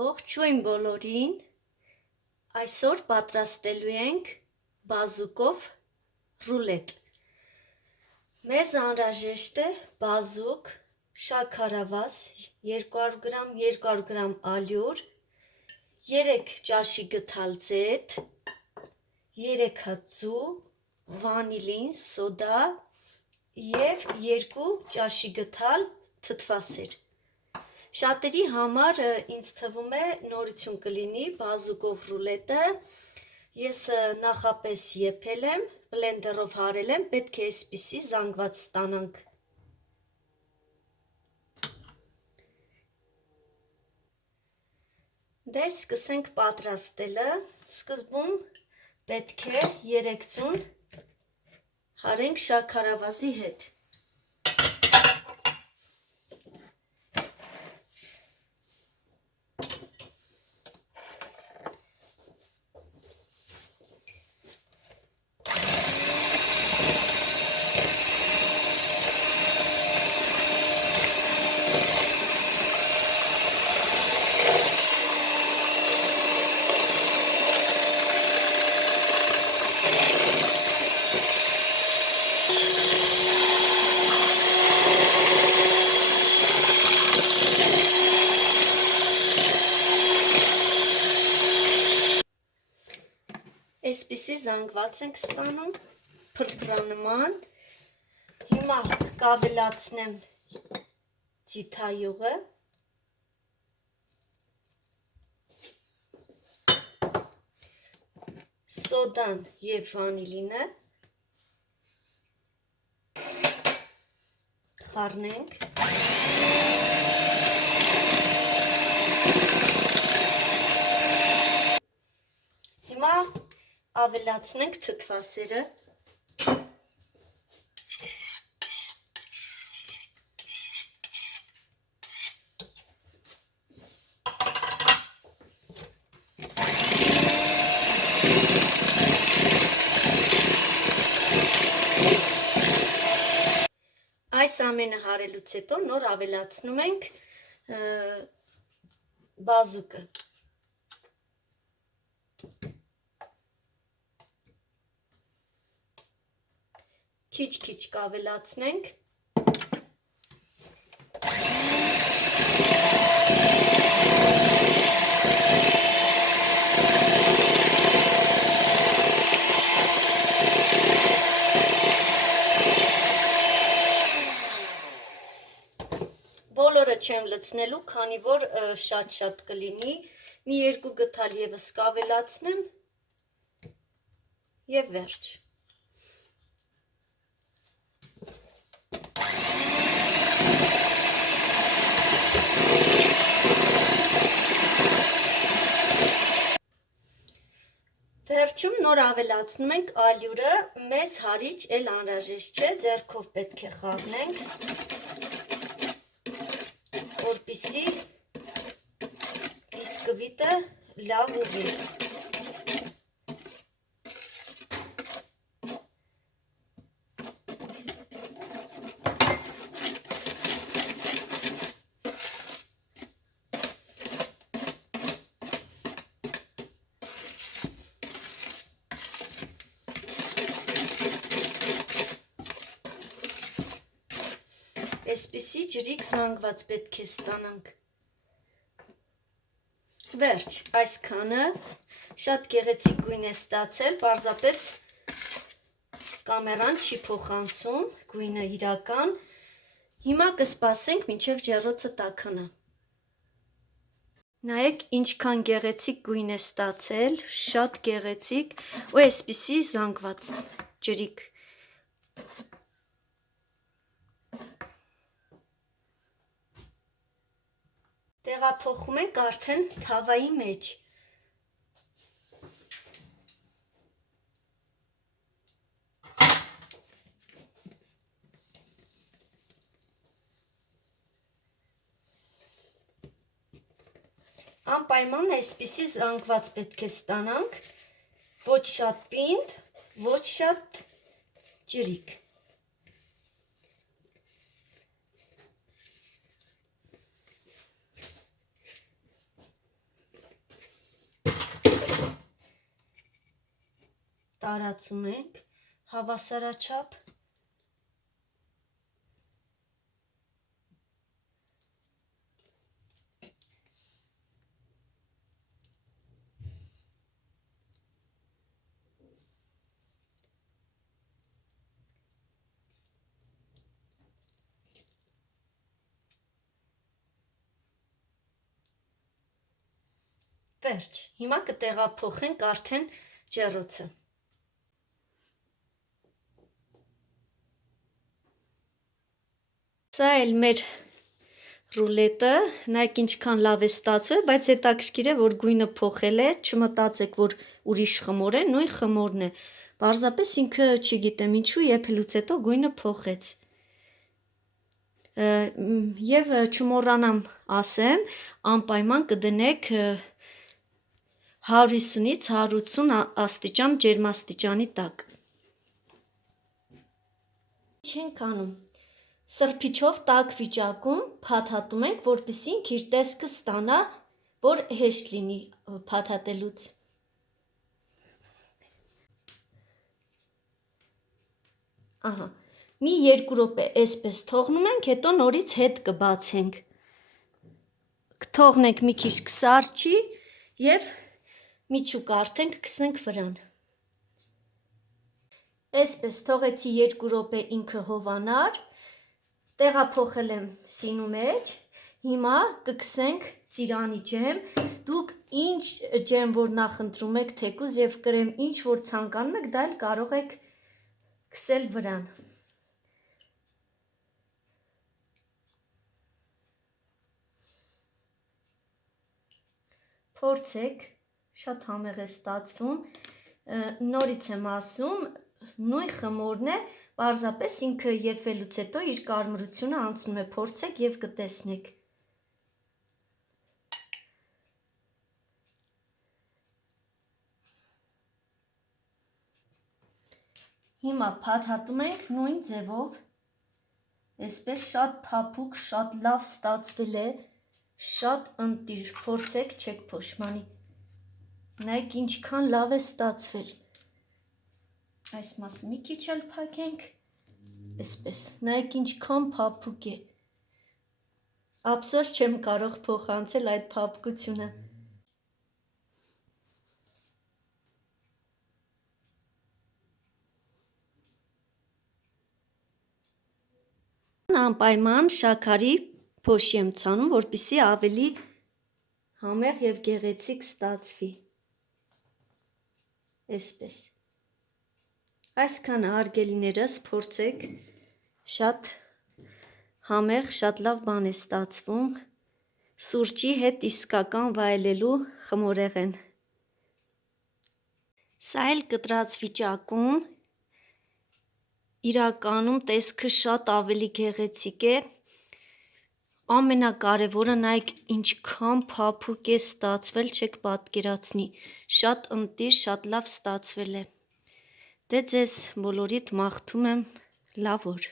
Ողջույն բոլորին, այսօր պատրաստելու ենք բազուկով ռուլետ։ Մեզ անհրաժեշտ է բազուկ, շաքարավազ, 200 գրամ, 200 գրամ ալյուր, 3 ճաշի գթալ ձեթ, 3 հատ ձու, վանիլին, սոդա և 2 ճաշի գթալ թթվասեր։ Շատերի համար ինձ թվում է նորություն կլինի բազուկով ռուլետը, ես նախապես եփել եմ, բլենդերով հարել եմ, պետք է այսպիսի զանգված ստանանք։ Դե սկսենք պատրաստելը, սկզբում պետք է 3 ձուն հարենք շաքարավազի հետ։ Այսպիսի զանգված ենք ստանում, փրփրանման, հիմա կավելացնեմ ձիթայուղը, սոդան և վանիլինը, խառնենք, հիմա ավելացնենք թթվասերը, այս ամենը հարելուց հետո նոր ավելացնում ենք բազուկը։ Քիչ-քիչ կավելացնենք, բոլորը չեմ լցնելու, քանի որ շատ կլինի, մի 2 գթալ ևս կավելացնեմ և վերջ։ Վերջում նոր ավելացնում ենք ալյուրը, մեզ հարիչ էլ անհրաժեշտ չէ, ձեռքով պետք է խառնենք, որպեսզի բիսկվիտը լավ ուղի։ Այսպիսի ջրիկ զանգված պետք է ստանանք։ Վերջ, այսքանը, շատ գեղեցիկ գույն է ստացել, պարզապես կամերան չի փոխանցում, գույնը իրական։ Հիմա կսպասենք, մինչև ջեռոցը տաքանա։ Նայեք, ինչքան գեղեցիկ գույն է ստացել, շատ գեղեցիկ, ու այսպիսի զանգված ջրիկ։ Տեղափոխում ենք արդեն թավայի մեջ։ Անպայման այսպիսի զանգված պետք է ստանանք, ոչ շատ պինդ, ոչ շատ ջրիկ։ տարածում ենք հավասարաչափ վերջ, հիմա կտեղափոխենք արդեն ջեռոցը։ Սա էլ մեր ռուլետը, նայեք ինչքան լավ է ստացվել, բայց հետաքրքիր է, որ գույնը փոխել է, չմտածեք, որ ուրիշ խմոր է, նույն խմորն է, պարզապես ինքը չգիտեմ ինչու եփելուց հետո գույնը փոխեց։ Եվ չմոռանամ ասեմ, անպայման կդնեք 150-ից 180 աստիճան ջերմաստիճանի տակ։ Ինչ ենք անում։ Սրբիչով տաք վիճակում փաթաթում ենք, որպեսզի ինքը իր տեսքը ստանա, որ հեշտ լինի փաթաթելուց։ Ահա, մի 2 րոպե այսպես թողնում ենք, հետո նորից հետ կբացենք։ Կթողնենք մի քիչ կսառչի եւ միջուկ արդեն կգցենք վրան։ Այսպես թողեցի 2 րոպե ինքը հովանար, տեղափոխել եմ սինու մեջ, հիմա կգցենք ծիրանի ջեմ, դուք ինչ ջեմ որ նախընտրում եք, թեկուզ եւ կրեմ, ինչ որ ցանկանում եք, դա էլ կարող եք գցել վրան։ Փորձեք, շատ համեղ է ստացվում, նորից եմ ասում, նույն խմորն է, պարզապես ինքը եփվելուց հետո իր կարմրությունը անցնում է, փորձեք եւ կտեսնեք։ Հիմա փաթաթում ենք նույն ձևով, այսպես շատ փափուկ, շատ լավ ստացվել է, շատ ընտիր, փորձեք, չեք փոշմանի։ Նայեք ինչքան լավ է ստացվել։ Այս մասը մի քիչ էլ փակենք, այսպես, նայեք ինչքան փափուկ է։ Ափսոս չեմ կարող փոխանցել այդ փափկությունը։ Անպայման շաքարի փոշի եմ ցանում, որպեսզի ավելի համեղ եւ գեղեցիկ ստացվի։ Այսպես։ Այսքանը հարգելիներս, փորձեք, շատ համեղ, շատ լավ բան է ստացվում, սուրճի հետ իսկական վայելելու խմորեղեն։ Սա էլ կտրած վիճակում, իրականում տեսքը շատ ավելի գեղեցիկ է, ամենակարևորը նայեք ինչքան փափուկ է ստացվել, չեք պատկերացնի, շատ ընտիր, շատ լավ ստացվել է։ Դե ձեզ բոլորիդ մաղթում եմ լավ օր։